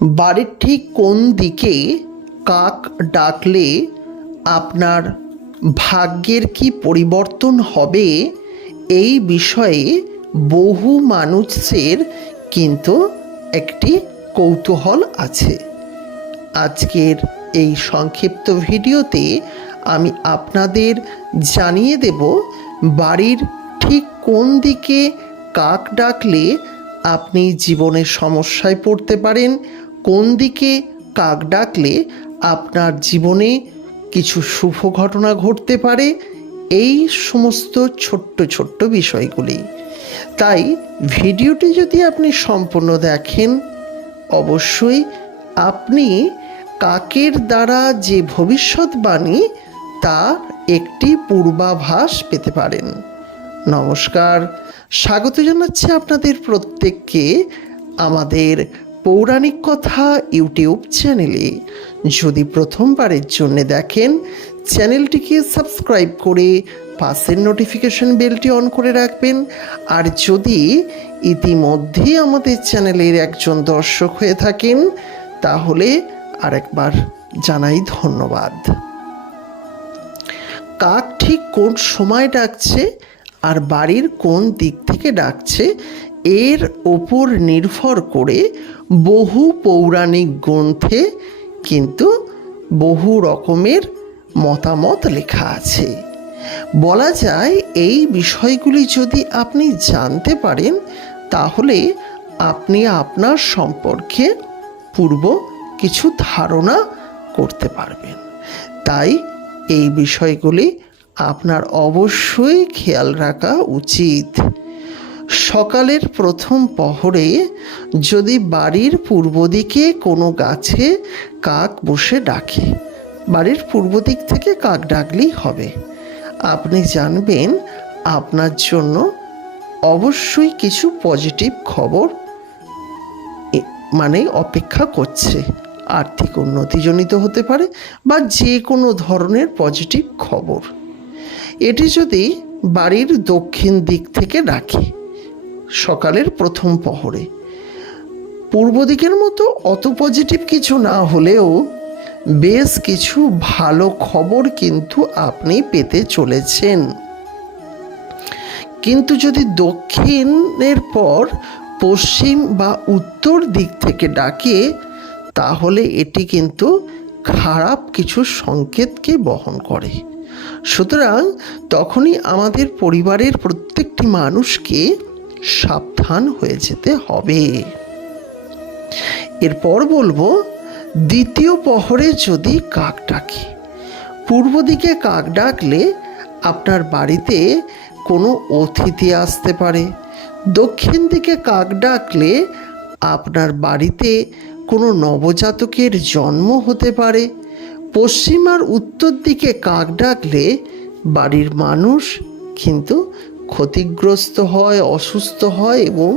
বাড়ির ঠিক কোন দিকে কাক ডাকলে আপনার ভাগ্যের কি পরিবর্তন হবে? এই বিষয়ে বহু মানুষের কিন্তু একটি কৌতূহল আছে। আজকের এই সংক্ষিপ্ত ভিডিওতে আমি আপনাদের জানিয়ে দেব বাড়ির ঠিক কোন দিকে কাক ডাকলে আপনি জীবনের সমস্যায় পড়তে পারেন কোন দিকে কাক ডাকলে আপনার জীবনে কিছু শুভ ঘটনা ঘটতে পারে? এই সমস্ত ছোট্ট ছোট্ট বিষয়গুলি। তাই ভিডিওটি যদি আপনি সম্পূর্ণ দেখেন, অবশ্যই আপনি কাকের দ্বারা যে ভবিষ্যৎবাণী তার একটি পূর্বাভাস পেতে পারেন। নমস্কার। স্বাগত জানাচ্ছি আপনাদের প্রত্যেককে আমাদের পৌরাণিক কথা ইউটিউব চ্যানেলে। যদি প্রথমবারের জন্য দেখেন, চ্যানেলটিকে সাবস্ক্রাইব করে পাশের নোটিফিকেশন বেলটি অন করে রাখবেন। আর যদি ইতিমধ্যেই আমাদের চ্যানেলের একজন দর্শক হয়ে থাকেন, তাহলে আরেকবার জানাই ধন্যবাদ। কাক ঠিক কোন সময় ডাকছে আর বাড়ির কোন দিক থেকে ডাকছে এর ওপর নির্ভর করে বহু পৌরাণিক গ্রন্থে কিন্তু বহু রকমের মতামত লেখা আছে। বলা যায় এই বিষয়গুলি যদি আপনি জানতে পারেন, তাহলে আপনি আপনার সম্পর্কে পূর্ব কিছু ধারণা করতে পারবেন। তাই এই বিষয়গুলি আপনার অবশ্যই খেয়াল রাখা উচিত। সকালের প্রথম পহরে যদি বাড়ির পূর্ব দিকে কোনো গাছে কাক বসে ডাকে, বাড়ির পূর্ব দিক থেকে কাক ডাকলেই হবে। আপনি জানবেন আপনার জন্য অবশ্যই কিছু পজিটিভ খবর মানে অপেক্ষা করছে। আর্থিক উন্নতিজনিত হতে পারে বা যে কোনো ধরনের পজিটিভ খবর। এটি যদি বাড়ির দক্ষিণ দিক থেকে ডাকে সকালের প্রথম পহরে। পূর্ব দিকের মতো অত পজিটিভ কিছু না হলেও বেশ কিছু ভালো খবর কিন্তু আপনি পেতে চলেছেন। কিন্তু যদি দক্ষিণের পর পশ্চিম বা উত্তর দিক থেকে ডাকে, তাহলে এটি কিন্তু খারাপ কিছু সংকেতকে বহন করে। সুতরাং তখনই আমাদের পরিবারের প্রত্যেকটি মানুষকে সাবধান হয়ে যেতে হবে। এরপর বলব, দ্বিতীয় পহরে যদি কাক ডাকে, পূর্ব দিকে কাক ডাকলে আপনার বাড়িতে কোনো অতিথি আসতে পারে। দক্ষিণ দিকে কাক ডাকলে আপনার বাড়িতে কোনো নবজাতকের জন্ম হতে পারে। পশ্চিম আর উত্তর দিকে কাক ডাকলে বাড়ির মানুষ কিন্তু ক্ষতিগ্রস্ত হয়, অসুস্থ হয় এবং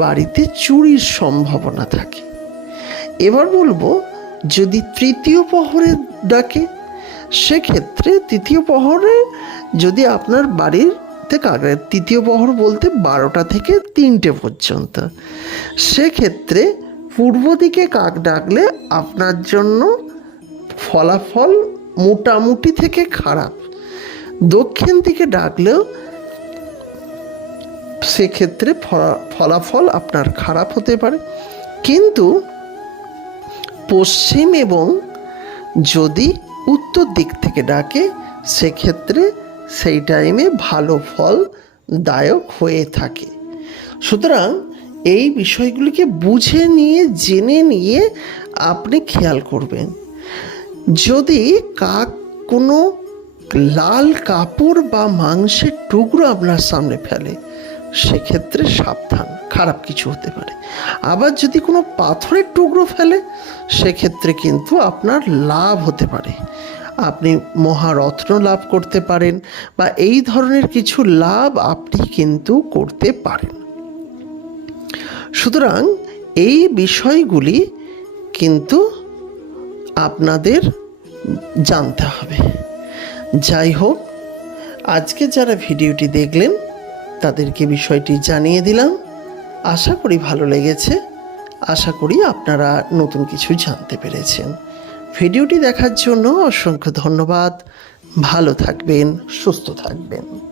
বাড়িতে চুরির সম্ভাবনা থাকে। এবার বলব, যদি তৃতীয় প্রহরে ডাকে, সেক্ষেত্রে তৃতীয় প্রহরে যদি আপনার বাড়ির থেকে আগে তৃতীয় প্রহর বলতে বারোটা থেকে তিনটে পর্যন্ত, সেক্ষেত্রে পূর্ব দিকে কাক ডাকলে আপনার জন্য ফলাফল মোটামুটি থেকে খারাপ। দক্ষিণ দিকে ডাকলেও সেক্ষেত্রে ফলা- ফলাফল আপনার খারাপ হতে পারে। কিন্তু পশ্চিম এবং যদি উত্তর দিক থেকে ডাকে, সেক্ষেত্রে সেই টাইমে ভালো ফল দায়ক হয়ে থাকে। সুতরাং এই বিষয়গুলিকে বুঝে নিয়ে, জেনে নিয়ে আপনি খেয়াল করবেন। যদি কাক, কোনো লাল কাপড় বা মাংসের টুকরো আপনার সামনে ফেলে সেক্ষেত্রে সাবধান, খারাপ কিছু হতে পারে। আবার যদি কোনো পাথরের টুকরো ফেলে, সেক্ষেত্রে কিন্তু আপনার লাভ হতে পারে। আপনি মহারত্ন লাভ করতে পারেন বা এই ধরনের কিছু লাভ আপনি কিন্তু করতে পারেন। সুতরাং এই বিষয়গুলি কিন্তু আপনাদের জানতে হবে। যাই হোক, আজকে যারা ভিডিওটি দেখলেন তাদেরকে বিষয়টি জানিয়ে দিলাম। আশা করি ভালো লেগেছে। আশা করি আপনারা নতুন কিছু জানতে পেরেছেন। ভিডিওটি দেখার জন্য অসংখ্য ধন্যবাদ। ভালো থাকবেন, সুস্থ থাকবেন।